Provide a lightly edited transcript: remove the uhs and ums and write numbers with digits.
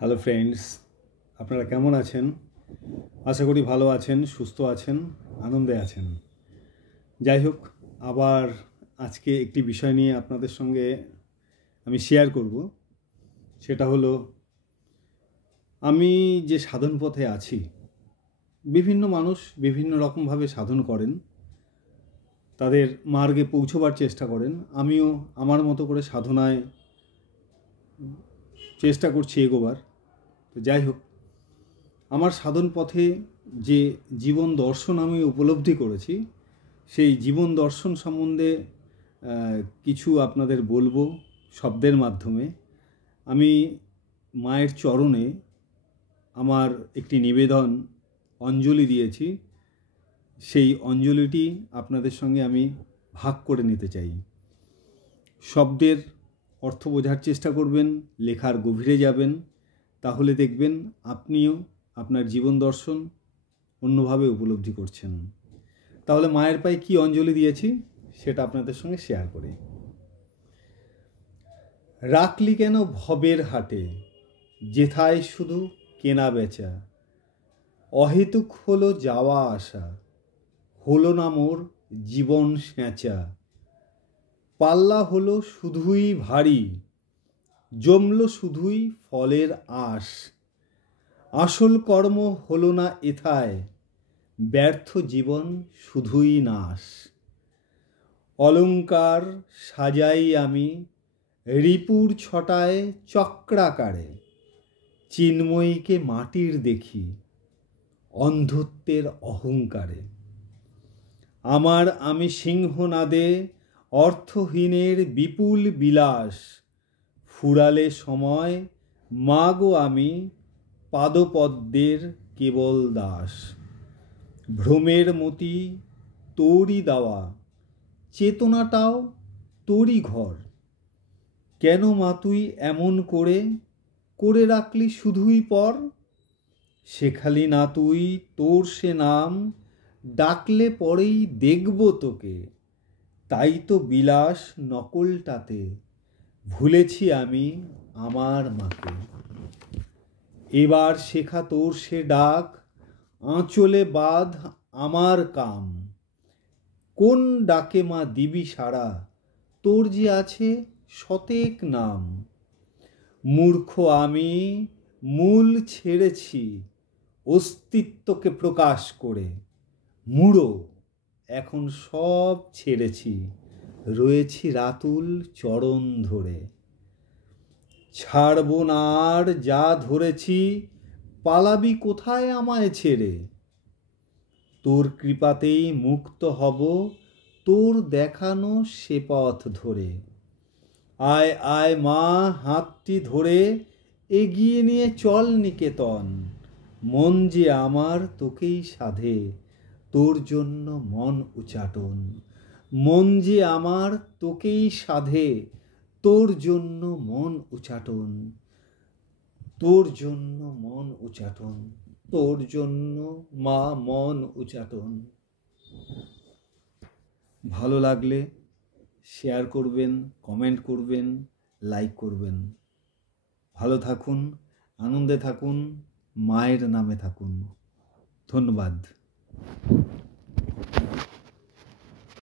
Hello friends, আপনারা কেমন আছেন? আশা করি ভালো আছেন, সুস্থ আছেন, আনন্দে আছেন। যাই হোক, আবার আজকে একটি বিষয় নিয়ে আপনাদের সঙ্গে আমি শেয়ার করব। সেটা হলো, আমি যে সাধন পথে আছি, বিভিন্ন মানুষ বিভিন্ন রকমভাবে সাধন করেন, তাদের মার্গে পৌঁছবার চেষ্টা করেন। আমিও আমার মতো করে সাধনায় চেষ্টা করছি এগোবার। তো যাই হোক, আমার সাধন পথে যে জীবন দর্শন আমি উপলব্ধি করেছি, সেই জীবন দর্শন সম্বন্ধে কিছু আপনাদের বলবো শব্দের মাধ্যমে। আমি মায়ের চরণে আমার একটি নিবেদন, অঞ্জলি দিয়েছি। সেই অঞ্জলিটি আপনাদের সঙ্গে আমি ভাগ করে নিতে চাই। শব্দের অর্থ বোঝার চেষ্টা করবেন, লেখার গভীরে যাবেন, তাহলে দেখবেন আপনিও আপনার জীবন দর্শন অন্যভাবে উপলব্ধি করছেন। তাহলে মায়ের পায়ে কি অঞ্জলি দিয়েছি সেটা আপনাদের সঙ্গে শেয়ার করি। রাখলি কেন ভবের হাটে, যেথায় শুধু কেনা বেচা, অহেতুক হলো যাওয়া আসা, হলো না মোর জীবন স্যাঁচা, পাল্লা হলো শুধুই ভারী, জমলো শুধুই ফলের আশ, আসল কর্ম হলো না এথায়, ব্যর্থ জীবন শুধুই নাশ। অলঙ্কার সাজাই আমি রিপুর ছটায় চক্রাকারে, চিন্ময়ীকে মাটির দেখি অন্ধত্বের অহংকারে। আমার আমি সিংহনাদে অর্থহীনের বিপুল বিলাস, ফুরালে সময় মাগো আমি পাদপদ্মের কেবল দাস। ভ্রমের মতি তোরই দেওয়া, চেতনাটাও তোরই ঘর, কেন মা তুই এমন করে করে রাখলি শুধুই পর। শেখালি না তুই তোর সে নাম, ডাকলে পরেই দেখব তোকে, তাই তো বিলাস নকলটাতে ভুলেছি আমি আমার মাকে। এবার শেখা তোর সে ডাক, আঁচলে বাঁধ আমার কাম, কোন ডাকে মা দিবি সাড়া, তোর যে আছে শতেক নাম। মূর্খ আমি মূল ছেড়েছি অস্তিত্বকে প্রকাশ করে, মূঢ় এখন সব ছেড়েছি রয়েছি রাতুল চরণ ধরে। ছাড়ব না আর যা ধরেছি, পালাবি কোথায় আমায় ছেড়ে, তোর কৃপাতেই মুক্ত হব তোর দেখানো সে পথ ধরে। আয় আয় মা হাতটি ধরে এগিয়ে নিয়ে চল নিকেতন, মন যে আমার তোকেই সাধে তোর জন্য মন উচাটন। মন যে আমার তোকেই সাধে তোর জন্য মন উচাটন, তোর জন্য মন উচাটন, তোর জন্য মা মন উচাটন। ভালো লাগলে শেয়ার করবেন, কমেন্ট করবেন, লাইক করবেন। ভালো থাকুন, আনন্দে থাকুন, মায়ের নামে থাকুন। ধন্যবাদ।